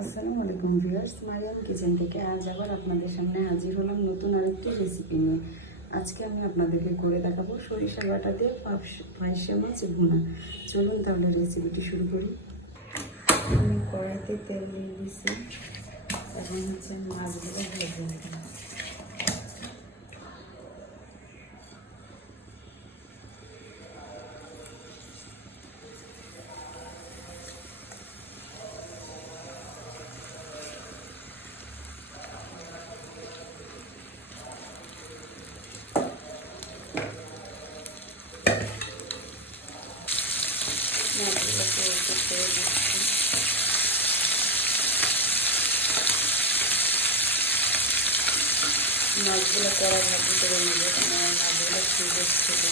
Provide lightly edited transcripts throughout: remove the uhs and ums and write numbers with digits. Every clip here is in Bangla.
আসসালামু আলাইকুম ভিউয়ার্স, মারিয়াম কিচেন থেকে আজ আবার আপনাদের সামনে হাজির হলাম নতুন আরেকটি রেসিপি নিয়ে। আজকে আমি আপনাদেরকে করে দেখাবো সরিষা বাটা দিয়ে ফাইসা মাছ ভুনা। চলুন তাহলে রেসিপিটি শুরু করি। আমি কড়াইতে তেল দিয়ে দিচ্ছি, এখন হচ্ছে মাছগুলো ভেজে নেব। মাছগুলো কড়া ভাজি করে নেবে, আমার মাছগুলো ফ্রিজে ছিল।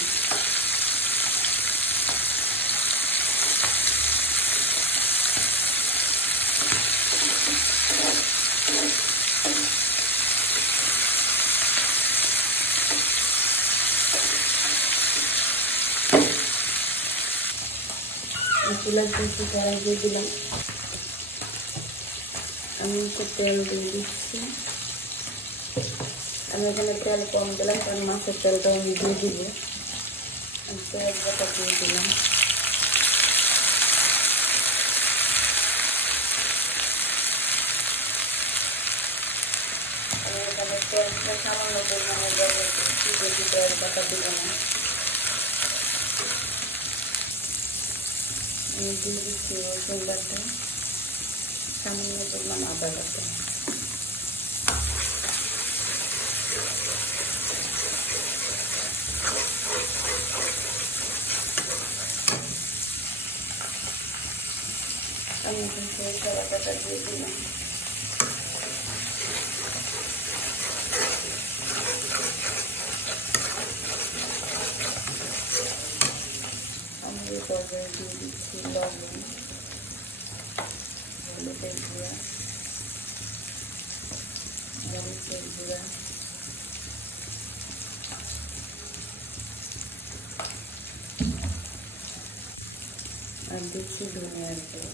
চুলা দিয়েছি, কড়াই দিয়ে দিলাম। আমি একটু তেল দিয়ে দিচ্ছি। আমি এখানে তেল কম দিলাম কারণ মাছের তেলটা আমি দিয়ে দিব। পেঁয়াজ বাটা দিয়ে দিলাম। আমি এখানে পেঁয়াজটা সামান্য পরিমাণে ব্যবহার করছি, বেশি পেঁয়াজ বাটা দিব না। আমি দিয়ে দিচ্ছি রসুন বাটা, সামান্য পরিমাণ আদা বাটা। আমি এখন সরিষা বাটাটা দিয়ে দিলাম। আমি এই তরকারি দিয়ে দিচ্ছি লবণ, হলুদের গুঁড়া, মরিচের গুঁড়া, আর দিচ্ছি ধনিয়ার গুঁড়ো।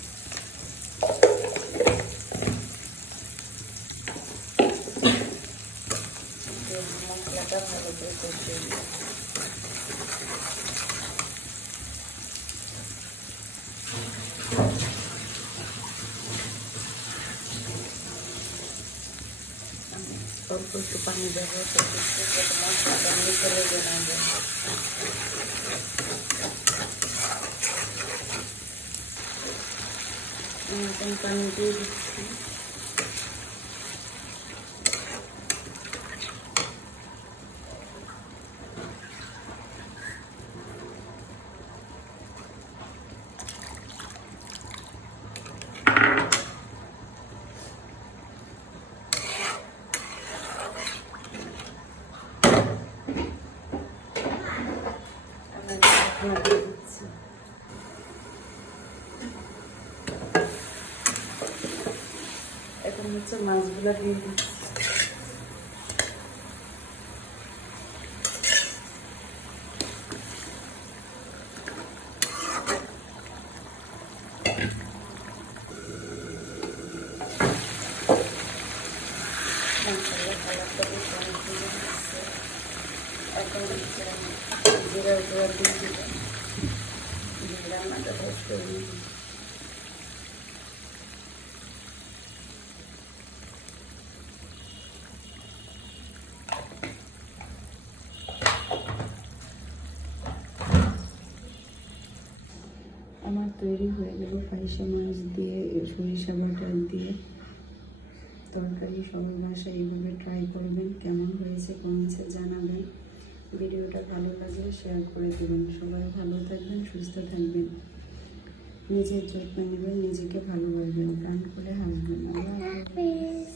মশলাটা ভালো করে কষিয়ে দিই। অল্প একটু পানি ব্যবহার করতেছি যাতে মশলাটা নিচে লেগে না যায়। এখন পানি দিয়ে দিচ্ছি। এখন হচ্ছে মাছগুলো দিয়ে দিচ্ছি। এখন জিরার গুঁড়া দিয়ে দিব, রান্নাটা বেশ করে নিব। আমার তৈরি হয়ে গেল ফাইসা মাছ দিয়ে সরিষা বাটা দিয়ে তরকারি। সবার বাসায় এইভাবে ট্রাই করবেন, কেমন হয়েছে কমেন্টসে জানাবেন। ভিডিওটা ভালো লাগলে শেয়ার করে দেবেন। সবাই ভালো থাকবেন, সুস্থ থাকবেন, নিজের যত্ন নেবেন, নিজেকে ভালোবাসবেন, প্রাণ করে হাসবেন। আল্লাহ হাফেজ।